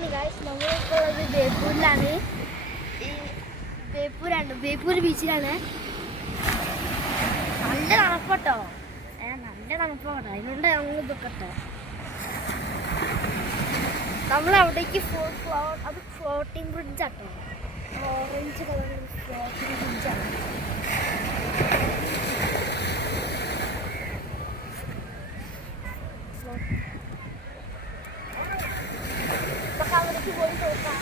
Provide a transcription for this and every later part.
അതാണ് ഗൈസ് നമ്മളിപ്പോൾ ബേപ്പൂരിലാണ്. ഈ ബേപ്പൂർ ബീച്ചിലാണ്. നല്ല തണുപ്പട്ടോ, നല്ല തണുപ്പാട്ടോ. അതിനുണ്ട് ഞങ്ങൾ ഇതൊക്കെ നമ്മളവിടേക്ക് അത് ഫ്ലോട്ടിംഗ് ബ്രിഡ്ജാട്ടോ. ഓറഞ്ച് കളറിൽ ഫ്ലോട്ടിംഗ് ബ്രിഡ്ജാണ്. നമുക്ക് അവിടേക്ക് പോയി നോക്കാം.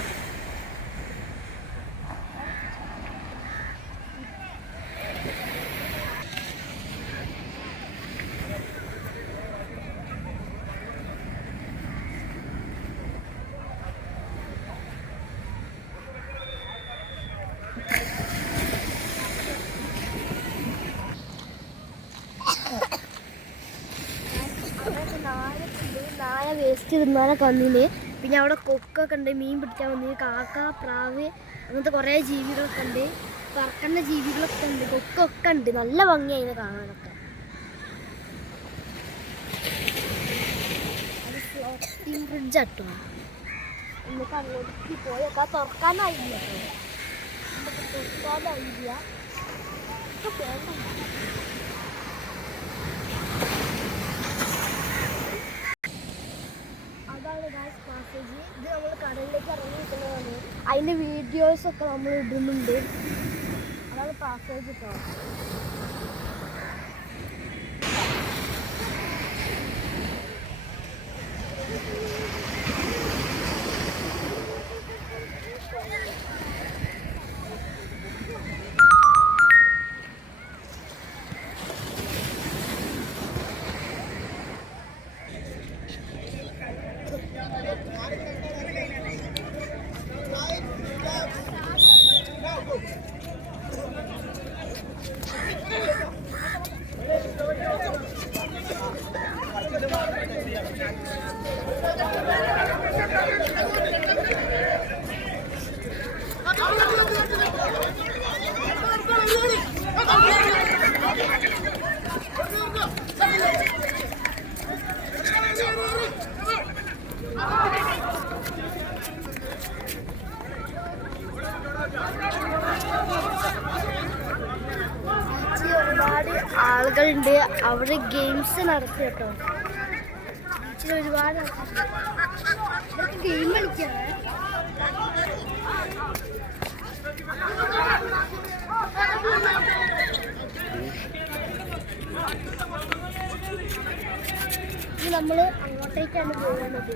നായ വേസ്റ്റ് തിന്നാനൊക്കെ വന്നിന്. പിന്നെ അവിടെ കൊക്കൊക്കെ ഉണ്ട്, മീൻ പിടിക്കാൻ വന്നിന്. കാക്ക, പ്രാവ്, അങ്ങനത്തെ കുറേ ജീവികളൊക്കെ ഉണ്ട്. പറക്കുന്ന ജീവികളൊക്കെ ഉണ്ട്, കൊക്കൊക്കെ ഉണ്ട്. നല്ല ഭംഗിയായി അതിനെ കാണാനൊക്കെ. അത് ഫ്ലോട്ടിംഗ് ബ്രിഡ്ജാട്ടോ. നമുക്ക് അങ്ങോട്ടേക്ക് പോയൊക്കെ തുറക്കാനായില്ല കേട്ടോ. നമുക്ക് തുറക്കാനായില്ല. അതാണ് ഗായ്സ് പാസേജ്. ഇത് നമ്മൾ കടലിലേക്ക് ഇറങ്ങി നിൽക്കുന്നതാണ്. അതിൻ്റെ വീഡിയോസൊക്കെ നമ്മൾ ഇടുന്നുണ്ട്. അതാണ് പാസേജ് കേട്ടോ. ഒരുപാട് ആളുകളുണ്ട് അവിടെ. ഗെയിംസ് നടത്തി കേട്ടോ. ബീച്ചിൽ ഒരുപാട് ഗെയിം കളിക്കാണ്. ഇത് നമ്മൾ അങ്ങോട്ടേക്കാണ് പോകുന്നത്.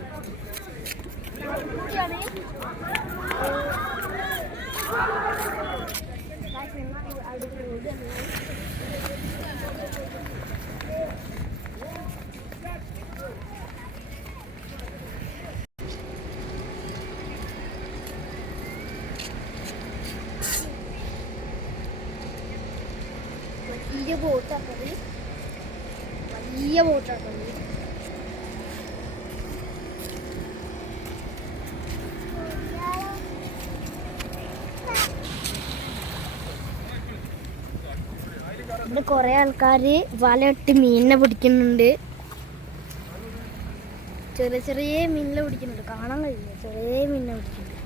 വലിയ ബോട്ടാണത്, വലിയ ബോട്ടാണത്. ഇവിടെ കുറെ ആൾക്കാർ വലയിട്ട് മീനിനെ പിടിക്കുന്നുണ്ട്. ചെറിയ ചെറിയ മീനിനെ പിടിക്കുന്നുണ്ട്, കാണാൻ കഴിയില്ല. ചെറിയ മീനിനെ പിടിക്കുന്നുണ്ട്.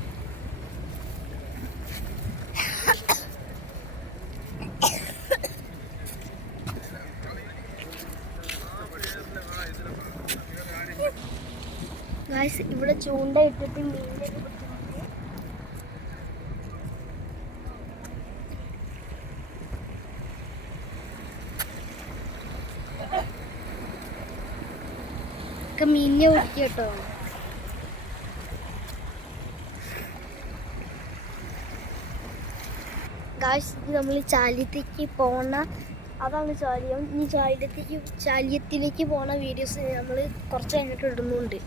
ഗായ്സ് ഇവിടെ ചൂണ്ട ഇട്ടിട്ട് മീനിനെ പിടിക്കുന്നുണ്ട്. മീനിനെ പിടിക്കുക കേട്ടോ. ഗായ്സ് നമ്മൾ ചാലിയത്തേക്ക് പോണ, അതാണ് ചാലിയം. ഈ ചാലിയത്തിലേക്ക് പോണ വീഡിയോസ് നമ്മൾ കുറച്ച് കഴിഞ്ഞിട്ട് ഇടുന്നുണ്ട്.